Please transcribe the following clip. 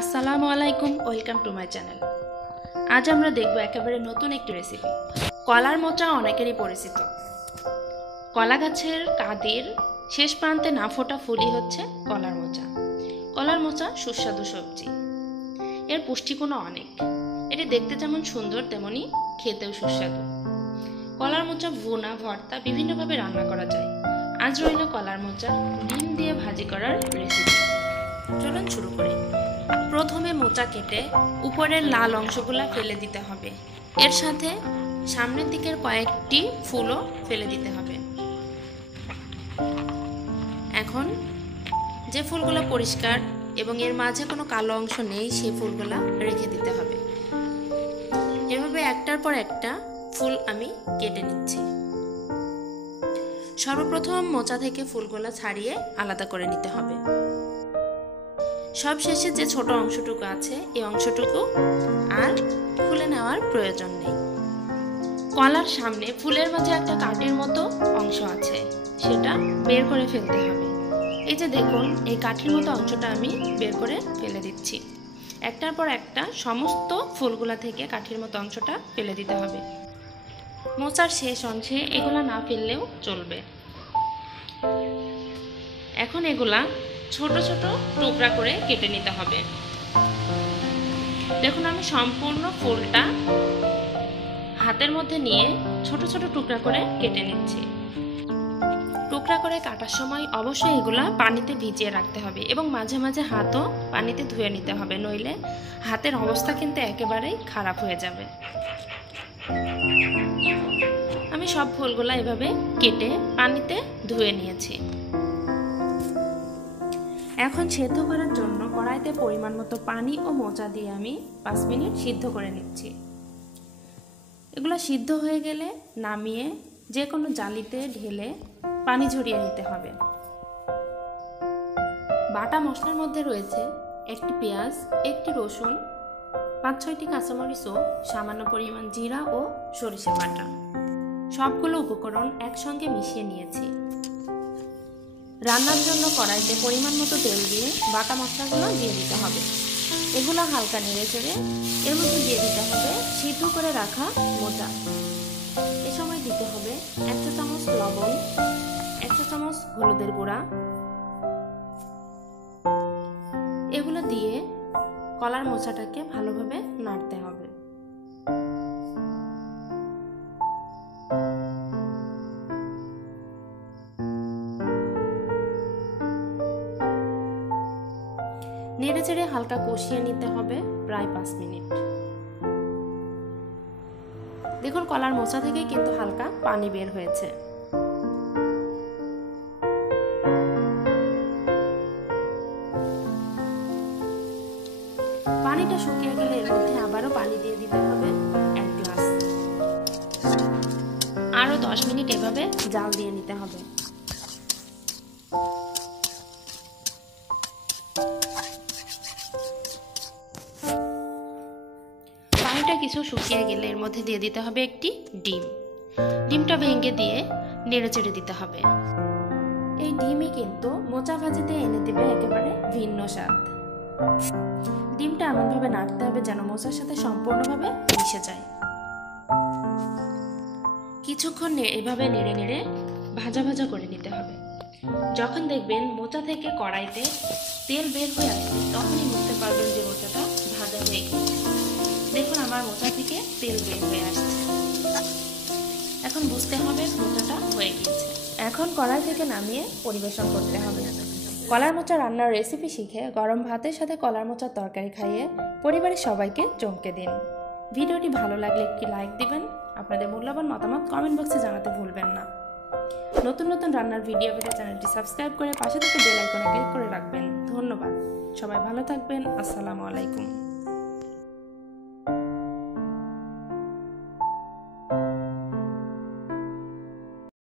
আসসালামু আলাইকুম, welcome to my channel. আজ আমরা দেখব একেবারে নতুন একটি রেসিপি। কলার মোচা অনেকেরই পরিচিত। কলা গাছের কাঁদির শেষ প্রান্তে না ফোটা ফুলই হচ্ছে কলার মোচা। কলার মোচা সুস্বাদু সবজি। এর পুষ্টিগুণ অনেক। এটি দেখতে যেমন সুন্দর তেমনি খেতেও সুস্বাদু। কলার মোচা ভুনা, ভর্তা বিভিন্নভাবে রান্না করা যায়। আজ রইল কলার মোচা ডিম দিয়ে ভাজি করার রেসিপি। চলুন শুরু করি। প্রথমে মোচা কেটে উপরের লাল অংশগুলো ফেলে দিতে হবে। এর সাথে সামনের দিকের কয়েকটি ফুলও ফেলে দিতে হবে। এখন যে ফুলগুলো পরিষ্কার এবং এর মাঝে কোনো কালো অংশ নেই সেই ফুলগুলো রেখে দিতে হবে। এভাবে একটার পর একটা ফুল আমি কেটে নিচ্ছি। সর্বপ্রথম মোচা থেকে ফুলগুলো ছাড়িয়ে আলাদা করে নিতে হবে। সব শেষে যে ছোট অংশটুকু আছে এই অংশটুকু আর খুলে নেওয়ার প্রয়োজন নেই। কলার সামনে ফুলের মাঝে একটা কাঠির মতো অংশ আছে, সেটা বের করে ফেলতে হবে। এই যে দেখুন, এই কাঠির মতো অংশটা আমি বের করে ফেলে দিচ্ছি। একটার পর একটা সমস্ত ফুলগুলা থেকে কাঠির মতো অংশটা ফেলে দিতে হবে। মোচার শেষ অংশে এগুলা না ফেললেও চলবে। এখন এগুলা ছোট ছোট টুকরা করে কেটে নিতে হবে। দেখুন, আমি সম্পূর্ণ ফুলটা হাতের মধ্যে নিয়ে ছোট ছোট টুকরা করে কেটে নিচ্ছি। টুকরা করে কাটার সময় অবশ্যই এগুলা পানিতে ভিজিয়ে রাখতে হবে এবং মাঝে মাঝে হাতও পানিতে ধুয়ে নিতে হবে, নইলে হাতের অবস্থা কিন্তু একেবারেই খারাপ হয়ে যাবে। আমি সব ফুলগুলা এভাবে কেটে পানিতে ধুয়ে নিয়েছি। এখন সেদ্ধ করার জন্য কড়াইতে পরিমাণ মতো পানি ও মোচা দিয়ে আমি 5 মিনিট সিদ্ধ করে নিচ্ছি। এগুলো সিদ্ধ হয়ে গেলে নামিয়ে যে কোনো জালিতে ঢেলে পানি ঝরিয়ে নিতে হবে। বাটা মশলার মধ্যে রয়েছে একটি পেঁয়াজ, একটি রসুন, 5-6টি কাঁচামরিচ ও সামান্য পরিমাণ জিরা ও সরিষা বাটা। সবগুলো উপকরণ একসঙ্গে মিশিয়ে নিয়েছি। রান্নার জন্য কড়াইতে পরিমাণ মতো তেল দিয়ে বাটা মশলাগুলো দিয়ে দিতে হবে। এগুলো হালকা নেড়ে চেড়ে এর মধ্যে দিয়ে দিতে হবে সিদ্ধ করে রাখা মোচা। এ সময় দিতে হবে 1 চা চামচ লবণ, 1 চা চামচ হলুদের গুঁড়া। এগুলো দিয়ে কলার মোচাটাকে ভালোভাবে নাড়তে হবে। নেড়ে চেড়ে হালকা কষিয়ে নিতে হবে প্রায় 5 মিনিট। দেখুন, কলার মোচা থেকে কিন্তু হালকা পানি বের হয়েছে। পানিটা শুকিয়ে গেলে এর মধ্যে আবারও পানি দিয়ে দিতে হবে 1 গ্লাস। আরো 10 মিনিট এভাবে জাল দিয়ে নিতে হবে। পানিটা কিছু শুকিয়ে গেলে এর মধ্যে দিয়ে দিতে হবে একটি ডিম। ডিমটা ভেঙে দিয়ে নেড়ে চেড়ে দিতে হবে। এই ডিমই কিন্তু মোচা ভাজিতে এনে দেবে একেবারে ভিন্ন স্বাদ। ডিমটা এমনভাবে নাড়তে হবে যেন মোচার সাথে সম্পূর্ণভাবে মিশে যায়। কিছুক্ষণ এভাবে নেড়ে নেড়ে ভাজা ভাজা করে নিতে হবে। যখন দেখবেন মোচা থেকে কড়াইতে তেল বের হয়ে আসবে, তখনই বুঝতে পারবেন যে মোচাটা ভাজা হয়ে গেছে। দেখুন, আমার মোচা থেকে তেল বের হয়ে আসছে। এখন বুঝতে হবে মোচাটা হয়ে গিয়েছে। এখন কড়াই থেকে নামিয়ে পরিবেশন করতে হবে। কলার মোচা রান্নার রেসিপি শিখে গরম ভাতের সাথে কলার মোচার তরকারি খাইয়ে পরিবারের সবাইকে চমকে দিন। ভিডিওটি ভালো লাগলে একটি লাইক দিবেন। আপনাদের মূল্যবান মতামত কমেন্ট বক্সে জানাতে ভুলবেন না। নতুন নতুন রান্নার ভিডিও পেতে চ্যানেলটি সাবস্ক্রাইব করে পাশে থেকে বেল আইকনে ক্লিক করে রাখবেন। ধন্যবাদ। সবাই ভালো থাকবেন। আসসালামু আলাইকুম।